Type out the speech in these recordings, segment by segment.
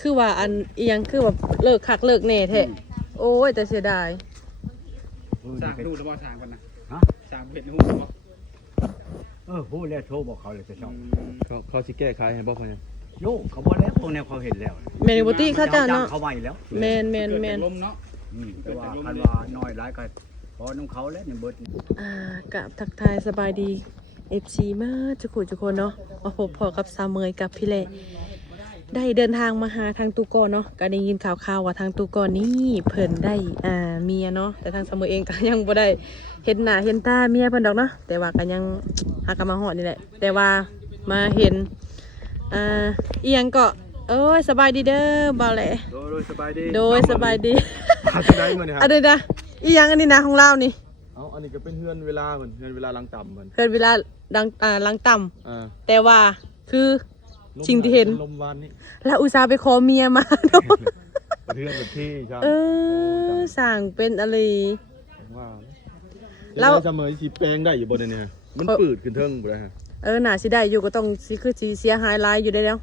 คือว่าอันอีหยังคือแบบเลิกคักเลิกแน่แท้โอ้ยแต่เสียดายสร้างดูหรือว่าสร้างกันนะฮะสร้างเห็ดหูหรือเปล่าพูดแล้วโทรบอกเขาเลยจะชอบเขาสิแก้ไขให้บ่พ่อใหญ่โยกเขาบอกแล้วพวกแนวเขาเห็นแล้วแม่นบ่ติเขาเจ้าเนาะเขาใหม่แล้วแม่นลมเนาะแต่ว่าคันว่าน้อยหลายก็พอน้องเขาแล้วนี่เบิดกับทักทายสบายดี FC มาทุกคนเนาะมาพบพอกับสาวเมยกับพี่เล่ได้เดินทางมาหาทางตูกอนเนาะก็ได้ยินข่าวว่าทางตูกอนนี่เพิ่นได้เมียเนาะแต่ทางสาวเมยเองก็ยังบ่ได้เห็นหน้าเห็นตาเมียเพิ่นดอกเนาะแต่ว่าก็ยังหากนมาฮอดนี่แหละแต่ว่ามาเห็นอีหยังก็เอ้ยสบายดีเด้อบ่าวแหละโดยสบายดีสบายดีจะได้มื้อนี้ครับอันนี้นะอีหยังอันนี้นะของเรานี่อันนี้ก็เป็นเฮือนเวลาเหมือนเฮือนเวลาลังต่ำเหมือนเกิดเวลาลังต่ำแต่ว่าคือสิ่งที่เห็นลมวานนี่แล้วอุตส่าห์ไปขอเมียมาเนาะเฮือนแบบที่ใช่สั่งเป็นอะไรว่าเราเสมอสิแปลงได้อยู่บนนี้มันปืดขึ้นเทิงบ่ได้ฮะน่าสิได้อยู่ก็ต้องสิคือสิเสียหายหลายอยู่ได้แล้ว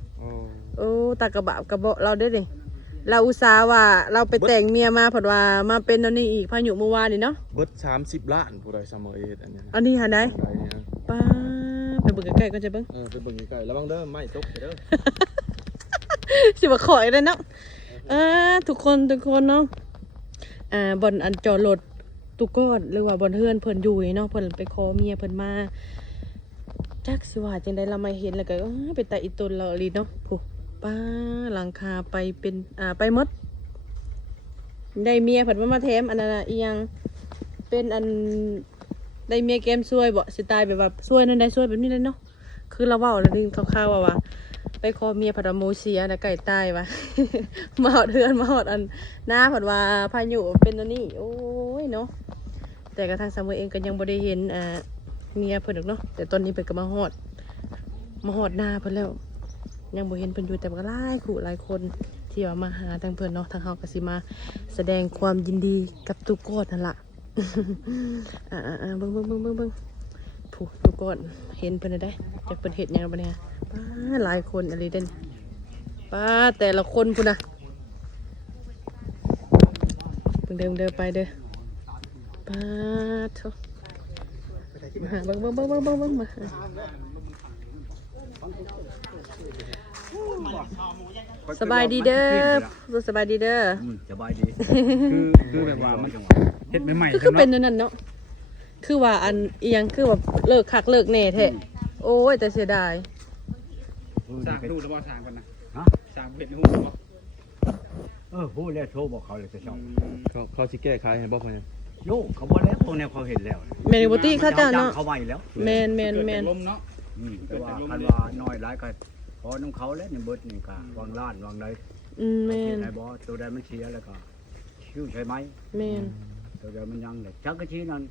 ตากระบะกระเบาเราได้ดิเราอุตส่าห์ว่าเราไปแต่งเมียมาเพราะว่ามาเป็นตอนนี้อีกพายุเมื่อวานนี่เนาะเบิด30 ล้านผู้ใดเสมอเอ็ดอันนี้หาได้ป้าไปเบิ่งใกล้ๆก่อนจะเบิ่งไปเบิ่งใกล้ๆระวังเด้อไม้ตกเด้อสิบ่ขอยเลยเนาะทุกคนเนาะบ่อนอันจอดรถตุกก้อนหรือว่าบ่อนเฮือนเพิ่นอยู่เนาะเพิ่นไปขอเมียเพิ่นมาจักสิว่าจังได๋เรามาเห็นแล้วก็เป็นตาอีตนเราอีเนาะผู้ป้าหลังคาไปเป็นไปหมดได้เมียเพิ่นมาแถมอันนั้นน่ะอีหยังเป็นอันได้เมียแก้มซวยบ่สิตายแบบว่าซวยนั่นได้ซวยแบบนี้เลยเนาะคือเราเว้าแล้วนี่คร่าวๆว่าไปขอเมียพัดโมเสียนะไก่ตายวะ มาหอดเฮือนมาหอดอันหน้าผัดว่าพายุเป็นตัวนี้โอ้ยเนาะแต่กระทั่งสามีเองก็ยังบ่ได้เห็นเมียเพิ่นหรอกเนาะแต่ตอนนี้เพิ่นก็มาหอดหน้าเพิ่นแล้วยังบ่เห็นเพิ่นอยู่แต่ก็หลายคู่หลายคนที่ว่ามาหาทางเพิ่นเนาะทางเฮาก็สิมาแสดงความยินดีกับตุกโกดนั่นล่ะ เบิ่งผู้ตุกโกดเห็นเพิ่นได้จักเพิ่นเฮ็ดหยังบ่เนี่ยป้าหลายคนอะไรเด่นป้าแต่ละคนพุ่นนะเดินไปเด้อป้าโธ่มาเบิ่งมาสบายดีเด้อสบายดีเด้อสบายดีคือแบบว่ามันเห็ดใหม่ๆคือเป็นนั่นเนาะคือว่าอันอีหยังคือแบบเลิกคักเลิกแน่แท้โอ้ยแต่เสียดายสร้างดูหรือว่าสร้างกันนะสร้างเห็ดหูหรือเปล่าพูดแล้วโทรบอกเขาเลยจะชอบเขาสิแก้ไขให้บ่พ่อใหญ่โยกเขาบอกแล้วพวกแนวเขาเห็นแล้วแม่นบ่ติเขาเจ้าเนาะเขาใหม่แล้วแม่นลมเนาะแต่ว่าคันว่าน้อยหลายก็พอน้องเขาแล้วนี่เบิดนี่ก็วางล้านวางใดแม่นไอ้บ่ตัวใดมันเสียแล้วก็ชื่อใช่ไหมแม่นตัวใดมันยังเลยจักกะชี้นั่น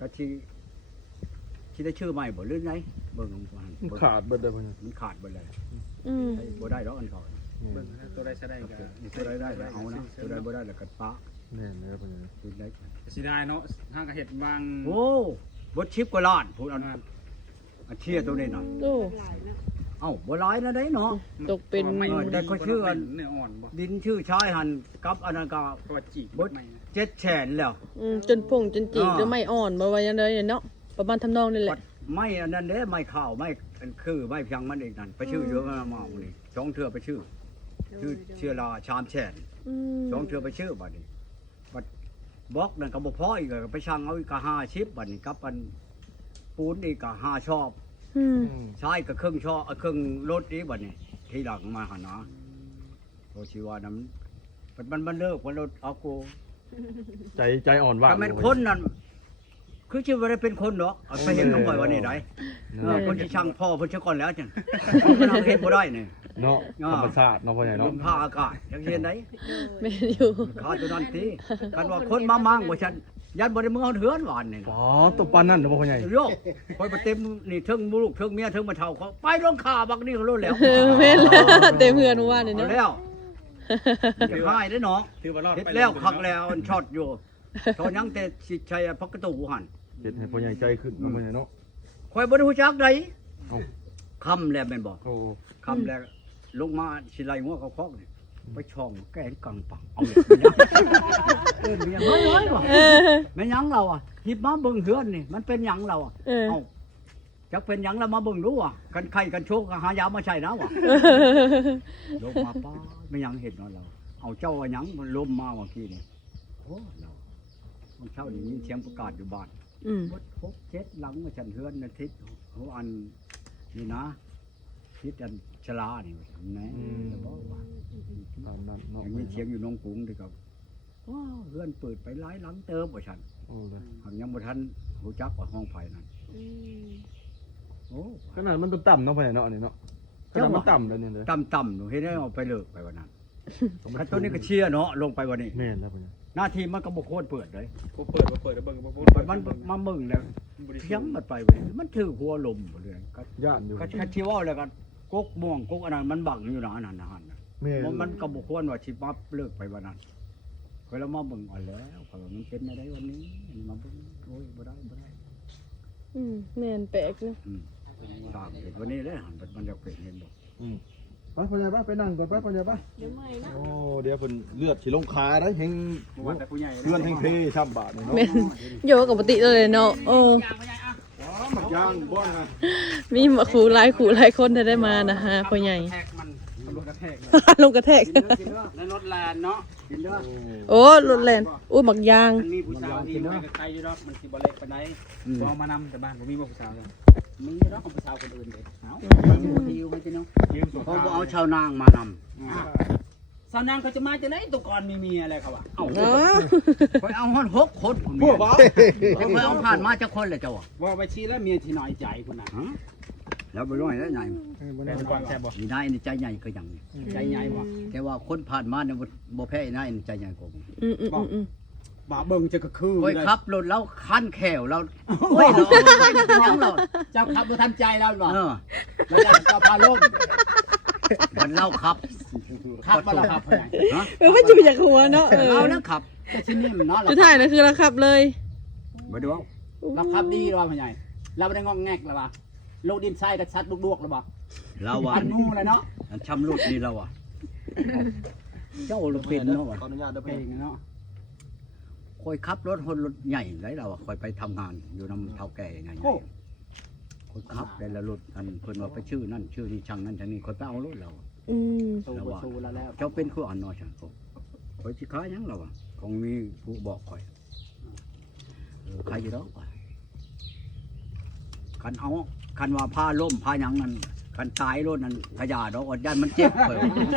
กะชี้ได้ชื่อใหม่บ่ลื่นไหนเบิ่งมันขาดเบิดเลยพ่อใหญ่มันขาดเบิดเลยบ่ได้ดอกอันเขาเบิ่งตัวใดแสดงก็ตัวใดได้แล้วเอานะตัวใดบ่ได้แล้วก็ปะแน่นเลยพ่อใหญ่ตัวใดสิได้เนาะห้างก็เห็ดบางโอ้บ่ชิปกว่าล้านพูดอันเที่ยตัวนี้หน่อยโอ้บ่หลายนะได้เนาะตกเป็นแต่ก็ชื่อเนื้ออ่อนบ่ดินชื่อชายหันกับอันนั้นก็จีกบ่700,000แล้วจนพุ่งจนจีกหรือไม่อ่อนบ่ว่าจังได๋เนาะประมาณทำนองนี่แหละไม่อันนั้นเด้ไม่ข้าวไม่คือไม่เพียงมันอีกนั่นไปชื่อเยอะมากนี่สองเทื่อไปชื่อละชามแช่นสองเทื่อไปชื่อบัดนี้บัดบล็อกนั่นก็บ่พออีกก็ไปช่างเอาอีกก็50บัดนี้กับอันปูนอีกก็5ชอบใช้ก็ครึ่งชอบครึ่งรถอีกบัดนี้ทีหลังมาหานะโอชีวานั้นมันเลิกวันรถเอากูใจอ่อนว่าถ้าเป็นคนนั่นคือชื่อว่าได้เป็นคนเนาะไปเห็นน้องบ่อยวันนี้ได้คนที่ช่างพ่อเพิ่นซะก่อนแล้วจังมันเอาเฮ็ดบ่ได้นี่เนาะธรรมชาติเนาะพ่อใหญ่เนาะผ้าอากาศจังเห็นได้แม่อยู่ข้าตัวนั้นติคันว่าคนมามั่งว่าฉันยันบ่ได้มึงเอาเหือนหวานนี่อ๋อตัวปานนั้นเนาะพ่อใหญ่โยกคอยไปเต็มนี่เทิงลูกเทิงเมียเทิงมาเฒ่าเขาไปลงขาบักนี่เขาโลดแล้วแม่นเต็มเฮือนว่านี่เนาะแล้วจะหายได้เนาะถือว่ารอดไปแล้วคักแล้วมันช็อตอยู่ตอนยังแต่สิชัยพักกระตูหั่นเฮ็ดให้พ่อใหญ่ใจขึ้นเนาะพ่อใหญ่เนาะคอยบ่ได้ฮู้จักไดคำแล้วแม่นบ่คำแล้ว ลงมาสิไลงัวเขาคอกนี่ไปช่องแกงกังปังเอาเลยเอิ้นเมียเฮ้ยว่ะ เออ แม่นหยังเราอ่ะหยิบมาเบิ่งเฮือนนี่มันเป็นหยังเราอ่ะ เออ เอ้าจักเป็นหยังแล้วมาเบิ่งดูอ่ะกันไข่กันโชกหายามาใช้นะว่ะลงมาป้าไม่หยังเห็นเนาะเราเอาเจ้าว่าหยังมันลมมาเมื่อกี้นี่โอ้เราบางเช้านี่มีเสียงประกาศอยู่บ้าน อืม วัด6 7หลังมาฉันเฮือนอาทิตย์หัวอันนี่นะทิศอันชลานี่แหนะจะบอกว่า ตามนั้นเนาะ อย่างนี้เสียงอยู่นองกรุงดีครับว้าวเฮือนเปิดไปหลายหลังเติมว่าฉัน โอ้เลย หังยังบ่ทันรู้จักว่าห้องไฟนั่นโอ้ ขนาดมันต่ำๆเนาะพ่อใหญ่เนาะอันนี้เนาะขนาดมันต่ำแล้วเนี่ยเลย ต่ำๆหนูเฮ็ดได้เอาไปเลิกไปวันนั้นคันตัวนี้ก็เชียร์เนาะลงไปวันนี้ แม่นแล้วพ่อใหญ่ หน้าที่มันก็บ่โคตรเปิดเลย กูเปิดแล้วเบิ่ง มันมามึงแล้วเพียงมันไปวันนี้มันถือหัวลมบ่เลยก็ ย่านอยู่ ก็ที่ว่าแล้วก็กกม่วงกกอันนั้นมันบังอยู่นะอันนั้นนะหั่นน่ะ แม่น มันก็บ่ควรว่าสิมาเลิกไปวันนั้นเคยแล้วมาเบิ่งเอาแล้วเขาว่ามันเป็นอะไรวันนี้อันนี้มาเบิ่งโอ้ยบ่ได้ อืมแม่นแปลกเนาะ สร้างเป็นวันนี้เลยหันมันอยากเป็นเห็นบ่ ไปพ่อใหญ่ไปนั่งก่อนไปพ่อใหญ่ไปโอ้เดี๋ยวเพิ่นเลือดสิลงขาได้แฮง วันแต่ผู้ใหญ่ เพื่อนแฮงเทช้ำบาดนี่เนาะ แม่นโยกับปกติเลยเนาะโอ้ หมักย่างบ่นะ มีครูหลายคนที่ได้มานะฮะพ่อใหญ่ แทกมันรถกระแทก ลงกระแทก กินเด้อในรถแลนเนาะกินเด้อ โอ้รถแล่นอู้หมักยาง มันมีผู้สาวที่ไปไกลอยู่ดอกมันสิบ่เล็กปานใดบ่มานำแต่บ้านบ่มีบ่ผู้สาวเลยมีดอกของผู้สาวคนอื่นเด้เอ้าหิวมันสิเนาะ เขาบ่เอาชาวนางมานำ สาวนางเขาจะมาจะได้ตัวก่อนมีเมียอะไรเขาวะเอ้า เนาะ ไปเอาฮอด6 คนผม พวก บ่ บ่ ไปเอาผ่านมาจักคนเลยเจ้า ว่าไปชี้แล้วเมียที่น้อยใจคุณน่ะ ฮะแล้วไปร้อยแล้วใหญ่ แต่ก่อนแซ่บบ่ นี่นายนี่ใจใหญ่ก็ยัง ใจใหญ่บ่ แต่ว่าคนผ่านมาเนี่ยบ่แพ้นายนี่ใจใหญ่กว่า อืม บ่เบิ่งจะก็คือ ค่อยขับรถแล้วคันแขวเราโอ้ยเราเอาไปเป็นหยังเรา เจ้าขับบ่ทันใจแล้วบ่ เออ แล้วเจ้าพาลม มันเล่าขับ ขับบ่ล่ะครับ ฮะ เออไม่จะไปจากหัวเนาะ เอาแล้วขับ แต่ที่นี่มันเนาะ สุดท้ายนะคือเราขับเลย บ่ดูเอา เราขับดีเราพ่อใหญ่เราบ่ได้งอกแงกแล้วบ่โลกดินทรายก็ชัดดวกๆแล้วบ่ เราว่า อันนู้นเลยเนาะ อันช้ำรุดนี่เราอ่ะเจ้าลูกเป็นเนาะ ขออนุญาตเด้อ เพ พ่อ ล ใหญ่ งเนาะ คอยขับรถคนรถใหญ่ไรเราอ่ะคอยไปทำงานอยู่นำเท่าแก่ใหญ่ โอ้ ๆคนขับได้ละรถอันเพิ่นว่าไปชื่อนั่นชื่อนี่ช่างนั่นช่างนี่คอยไปเอารถเรา อืม สู้บ่สู้แล้วแล้ว เจ้าเป็นผู้อ่านนอช่างผมคอยสิค้าหยังเราอ่ะของมีผู้บอกคอยใครอยู่ดอกว่าคันเอาคันว่าผ้าล่มผ้าหยังนั่นคันตายรถนั่นขยาดอกอดยันมันเจ็บเ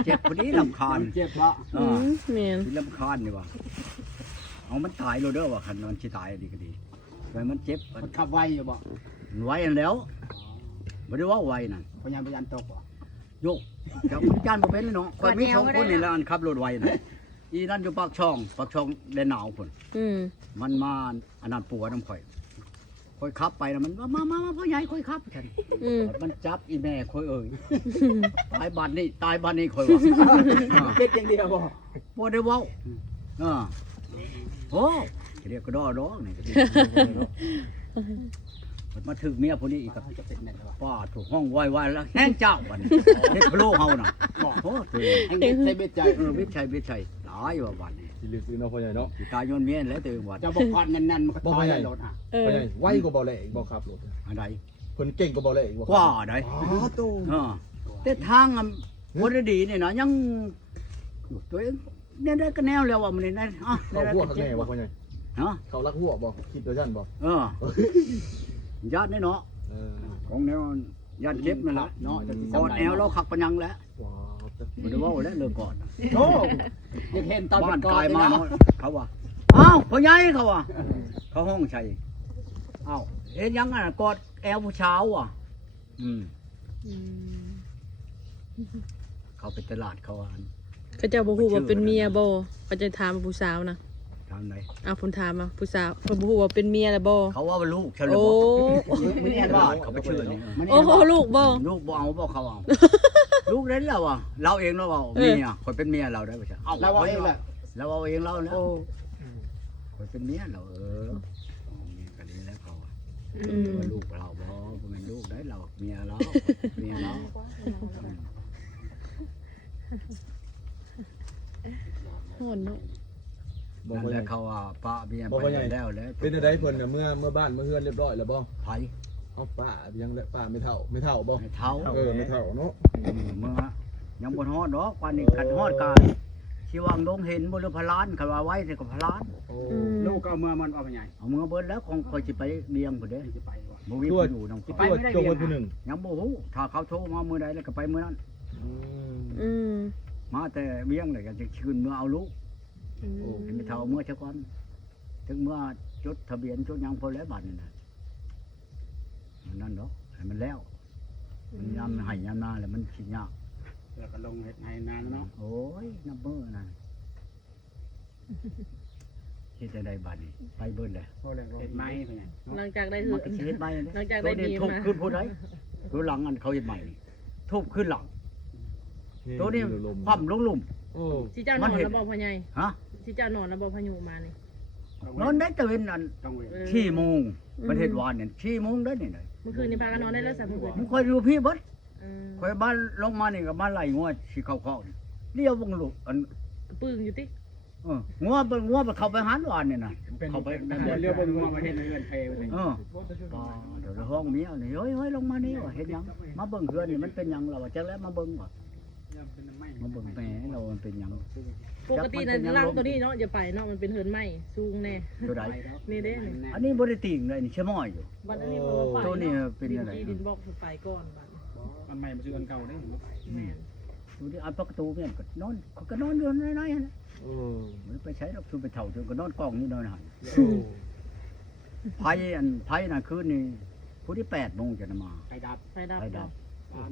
เจ็บพอดีลำคาญ เจ็บบ่ อืมแม่น ที่ลำคาญนี่ว่าเอามันตายโลดเด้อว่าคันนอนสิตายดีก็ดีไว้มันเจ็บ มันขับไวอยู่บ่ มันไว้อันแล้วบ่ได้ว่าไว้นั่น พยายามพยายามตกบ่ โยกเจ้ามันจานบ่เป็นเลยเนาะคอยมีสองคนนี่แหละอันขับรถไว้น่ะอีนั่นอยู่ปากช่องได้หนาวพุ่น อืม มันมาอันนั้นปัวน้ำข่อยค่อยขับไปนะมันมาพ่อใหญ่ค่อยขับฉัน อืม มันจับอีแม่ค่อยเอ่ยตายบ้านนี้ค่อยว่า เป็ดอย่างเดียวบ่ บ่ได้เว้าโอ้เรียกกระดอร้องนี่ก็ดีมันมาถึงเมียผู้นี้อีกครับ จะเป็นแม่นบ่ ป้าถูกห้องไวๆแล้วแห้งเจ้าบัดนี้เฮ็ดพะโล้เฮาน่ะโอ้ตัวเอง ไอ้เด็กใส่เบ็ดใจ วิชัยตายว่าบัดนี้ สิลึกซึ้งเนาะพ่อใหญ่เนาะ สิตายย้อนเมียนแล้วตัวเองบัด เจ้าบอกก่อนนั่นๆมันก็ตายในรถอ่ะ เอ พ่อ อ ใหญ่ไวกว่าบ่แลอีกบ่ครับรถ อันใด เพิ่นเก่งกว่าบ่แลอีกบ่ กว่าใด อ๋อตู้ แต่ทางบ่ได้ดีนี่นะยังตัวเองเนี่ยได้ก็แนวแล้วว่ามันนี่นะอ่ะ เขาหัวข้างแน่บ่พ่อใหญ่ ฮะ เขารักหัวบ่คิดว่าซั่นบ่ ญาตินี่เนาะ เออ ของแนวญาติเจ็บนั่นแหละ เนาะจะ ก่อนแนวเราขักปัญญังแล้ว ว้าว บ่ได้เว้าแล้วเลิกก่อน โอ้อยากเห็นตอน บ้าน ก่ กาย อน มา เนาะ เนาะเขาว่าอ้าวพ่อใหญ่เขาว่าเขาห้องชัยอ้าวเห็นยังอ่ะกอดแอวผู้เช้าอ่ะอืม อืม เขาไปตลาดเขาอัน เขาเจ้าบ่ฮู้ว่าเป็นเมียบ่เขาจะถามผู้สาวนะ ทางไหน อ้าวผมถามอ่ะผู้สาวเพิ่นบ่ฮู้ว่าเป็นเมียแล้วบ่ เขาว่าลูกฉันเลย โอ้ บอกมันเห็นว่าเขาไปชื่อนี่ โอ้โหลูกบ่ ลูกบ่เอาบ่เขาเอาลูกเล่นเราอ่ะเราเองเราเอาเมียคนเป็นเมียเราได้ป่ะใช่เอา เราว่าเองแหละ เราเอาเองเราแล้ว โอ้ คนเป็นเมียเราเอาเมียก็ดีแล้วเขาอะ อืม ว่าลูกเราบ่เป็นลูกได้เราเมียเราเมียเรา โหดเนาะ บอก นั่น ว่า แห ไง ละเขาว่าป้าเมีย บอก ไป ว่าไง แล้วแล้ว เป็นอะไรเพิ่นน่ะเมื่อบ้านเมื่อเฮือนเรียบร้อยแล้วบ่ ไผ เอาป้ายังและป้าไม่เท่าบ่ ให้เท้า ไม่เท่าเนาะ เมื่อยังบ่ฮอดดอกปานนี้คันฮอดกาสิวางดงเห็นบ่หรือพลานคันว่าไว้แต่ก็พลาน โอ้ ลูกก็เอาเมื่อมันเอาไปใหญ่ เอามือเบิดแล้วคงค่อยสิไปเบียงพุ่นเด้ สิไปว่ะ บ่มีผู้อยู่นำ สิ เขา ไป ตัวจงไว้ผู้หนึ่ง ยังบ่ฮู้ถ้าเขาโทรมามื้อใดแล้วก็ไปมื้อนั้น อืม มาแต่เบียงเลยก็จะขึ้นเมื่อเอาลูก อืม ให้ไปเท่าเมื่อเช้าก่อนถึงเมื่อจดทะเบียนจดหยังพอแล้วบัดนี้นะมันนั่นดอกให้มันแล้วมันยามให้ยามหน้าแล้วมันสิยาก แล้วก็ลงเฮ็ดให้นานเนาะ โอ้ยนับเบอร์นะเฮ็ดได้บัดนี้ไปเบิ่นเลย เฮ็ดไม้ไปใหญ่ หลังจากได้ มั เหื น อ ก็สิเฮ็ดใหม่ หลังจากได้ดี ทุบ มา ขึ้นผู้ใดตัวหลังอันเขาเฮ็ดใหม่นี่ทุบขึ้นหลังตัวนี้คว่ำลงหลุม โอ้ สิเจ้านอนแล้วบ่พ่อใหญ่ ฮะ สิเจ้านอนแล้วบ่พายุมานี่ นอนได้ตื่นอัน ต้องเว้น 4โมงประเทศวานเนี่ย4โมงได้นี่น่ะ เมื่อคืนนี่พากันนอนได้แล้ว3มื้อ มึงคอยดูพี่เบิด เออ คอยบ้านลงมานี่ก็มาไล่งัวสิเข้าๆนี่เลี้ยววงลูกอัน ปึ้งอยู่ติ งัวไปเข้าไปหานวานนี่น่ะ เป็น เข้าไป เรือเรือบนหัวมาเฮ็ดเรือนเพไปเลย เดี๋ยวห้องเมียนี่เฮ้ยลงมานี่ว่ะเฮ็ดหยังมาเบิ่งเฮือนนี่มันเป็นหยังเราว่าจักแล้วมาเบิ่งว่ะมาเบิ่งแหมเรามันเป็นหยัง ปกตินั้นล่างตัวนี้เนาะอย่าไปเนาะมันเป็นเหินไหม้สูงแน่ ตัวใด นี่เด้นี่ อันนี้บ่ได้ติ่งเลยนี่ชะม้อยอยู่ บัดอันนี้บ่ว่าไป ตัวนี้เป็นอะไร ดินบอกไปก่อนบัด มันใหม่มาซื้ออันเก่าได้ แม่น ดูดิอันประตูเมียนก็นอนเขาก็นอนอยู่น้อยๆนะ โอ้ มันไปใช้ดอกคือไปเฒ่าจนก็นอนกองนี่นอนหัน โอ้ ไผน่ะคืนนี้ผู้ที่8โมงจะมา ไฟดับ ไฟดับ ไฟดับ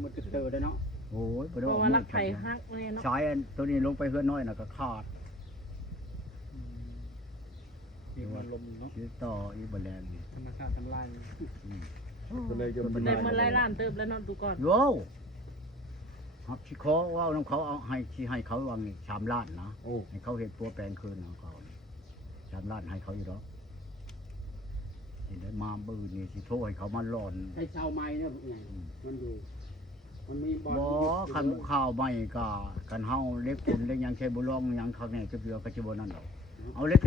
มันกึดเตอได้เนาะ โอ้ยบ่ เพ ได้ ราะ เอา ว่า มื รั อก ไฟฮักแน่เนาะ สายอันตัวนี้ลงไปเฮือนน้อยน่ะก็ขาด มีมันลมเนาะ สิต่ออีกบ่แลนนี่ ธรรมชาติทำลาย ก็เลยจะ ได้มันไล่ล้านเติบแล้วเนาะตูก่อน โยครับสิขอว่าน้ำเขาเอาให้สิให้เขาวางนี่3ล้านนะ โอ้ ให้เขาเฮ็ดปัวแปลงคืนของเขา3ล้านให้เขาอยู่ดอกนี่ได้มาบื้อนี่สิโทรให้เขามาหลอน ใช้ชาวไม้เนี่ยใหญ่มันอยู่มันมีบอล บ่คันข้าวใหม่ก็กันเฮาเล็กคุณเล็กหยังใช้บ่ลองหยังเขาแน่จะเบือก็สิบ่นั่นดอกเอาเล็ก